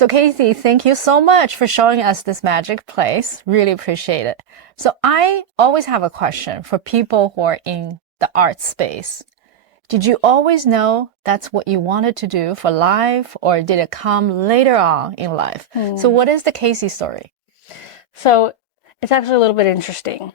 So Casey, thank you so much for showing us this magic place. Really appreciate it. So I always have a question for people who are in the art space. Did you always know that's what you wanted to do for life, or did it come later on in life? So what is the Casey story? So it's actually a little bit interesting.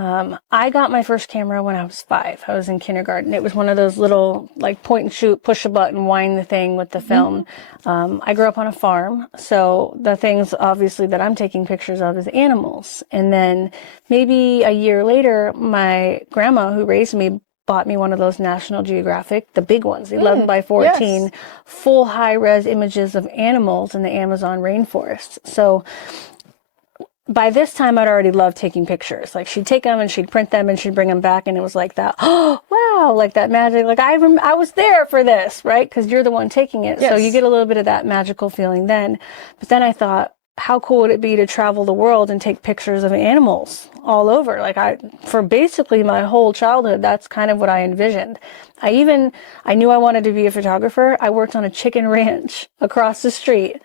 I got my first camera when I was 5. I was in kindergarten. It was one of those little, like, point and shoot, push a button, wind the thing with the film. I grew up on a farm, so the things obviously that I'm taking pictures of is animals. And then maybe a year later, my grandma who raised me bought me one of those National Geographic, the big ones, 11 by 14, Yes. full high-res images of animals in the Amazon rainforest. So by this time, I'd already loved taking pictures. Like, she'd take them and she'd print them and she'd bring them back, and it was like that, oh, wow, like that magic. Like, I was there for this, right? Because you're the one taking it. So Yes. you get a little bit of that magical feeling then. But then I thought, how cool would it be to travel the world and take pictures of animals all over? For basically my whole childhood, that's kind of what I envisioned. I knew I wanted to be a photographer. I worked on a chicken ranch across the street.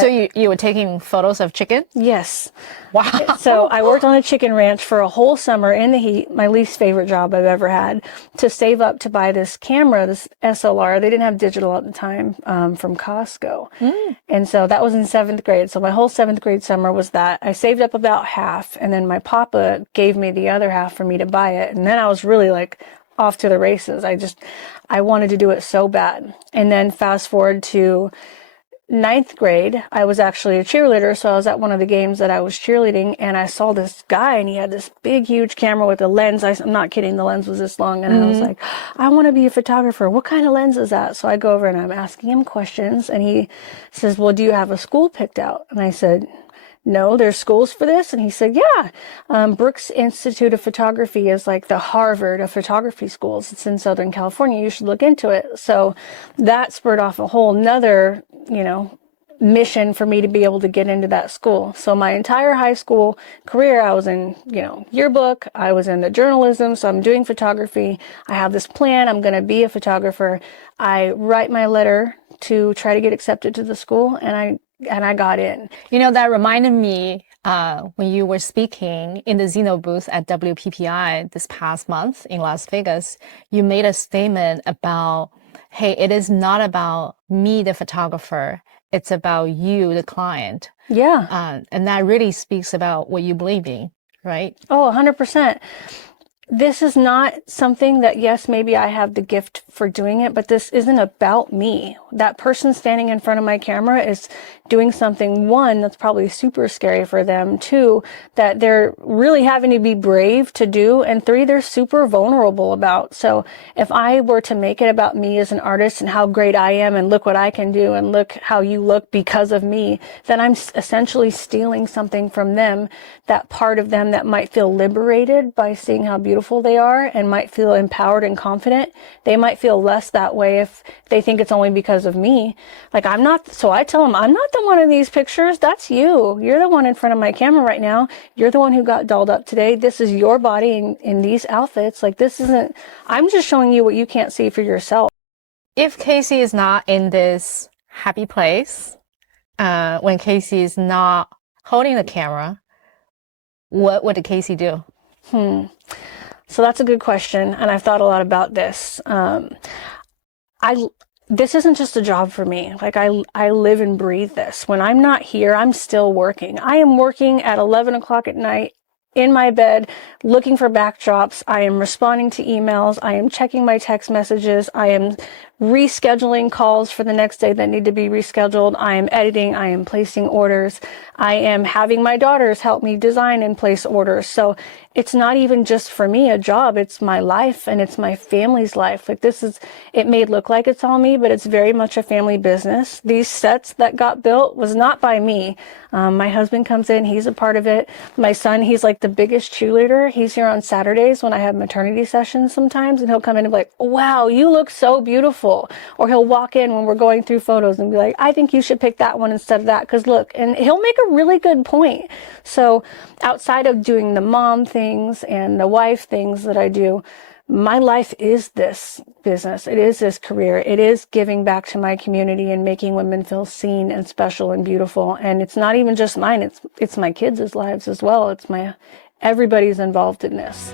So you were taking photos of chicken? Yes. Wow. So I worked on a chicken ranch for a whole summer in the heat, my least favorite job I've ever had, to save up to buy this camera, this SLR. They didn't have digital at the time, from Costco. And so that was in 7th grade. So my whole 7th grade summer was that. I saved up about half, and then my papa gave me the other half for me to buy it. And then I was really like off to the races. I wanted to do it so bad. And then fast forward to 9th grade, I was actually a cheerleader, so I was at one of the games that I was cheerleading, and I saw this guy, and he had this big, huge camera with a lens. I'm not kidding, the lens was this long, and I was like, I want to be a photographer. What kind of lens is that? So I go over and I'm asking him questions, and he says, well, do you have a school picked out? And I said, no, there's schools for this. And he said, yeah, Brooks Institute of Photography is like the Harvard of photography schools. It's in Southern California. You should look into it. So that spurred off a whole nother, mission for me to be able to get into that school. So my entire high school career, I was in, yearbook. I was in the journalism. So I'm doing photography. I have this plan. I'm going to be a photographer. I write my letter to try to get accepted to the school, and I got in. That reminded me when you were speaking in the Zno booth at WPPI this past month in Las Vegas, you made a statement about, hey, it is not about me, the photographer. It's about you, the client. Yeah. And that really speaks about what you believe in, right? Oh, 100%. This is not something that, yes, maybe I have the gift for doing it, but this isn't about me. That person standing in front of my camera is doing something, one, that's probably super scary for them, two, that they're really having to be brave to do, and three, they're super vulnerable about. So if I were to make it about me as an artist and how great I am and look what I can do and look how you look because of me, then I'm essentially stealing something from them, that part of them that might feel liberated by seeing how beautiful they are and might feel empowered and confident. They might feel less that way if they think it's only because of me. Like, so I tell them, I'm not the one in these pictures. That's you. You're the one in front of my camera right now. You're the one who got dolled up today. This is your body in these outfits. Like, I'm just showing you what you can't see for yourself. If Casey is not in this happy place, when Casey is not holding the camera, what would Casey do? So that's a good question, and I've thought a lot about this. This isn't just a job for me. Like, I live and breathe this. When I'm not here, I'm still working. I am working at 11 o'clock at night in my bed, looking for backdrops. I am responding to emails. I am checking my text messages. I am rescheduling calls for the next day that need to be rescheduled. I am editing. I am placing orders. I am having my daughters help me design and place orders. So it's not even just for me a job. It's my life, and it's my family's life. Like, it may look like it's all me, but it's very much a family business. These sets that got built was not by me. My husband comes in, he's a part of it. My son, he's like the biggest cheerleader. He's here on Saturdays when I have maternity sessions sometimes, and he'll come in and be like, wow, you look so beautiful. Or he'll walk in when we're going through photos and be like, I think you should pick that one instead of that, because look, and he'll make a really good point. So outside of doing the mom things and the wife things that I do, my life is this business. It is this career. It is giving back to my community and making women feel seen and special and beautiful. And it's not even just mine. It's my kids' lives as well. Everybody's involved in this.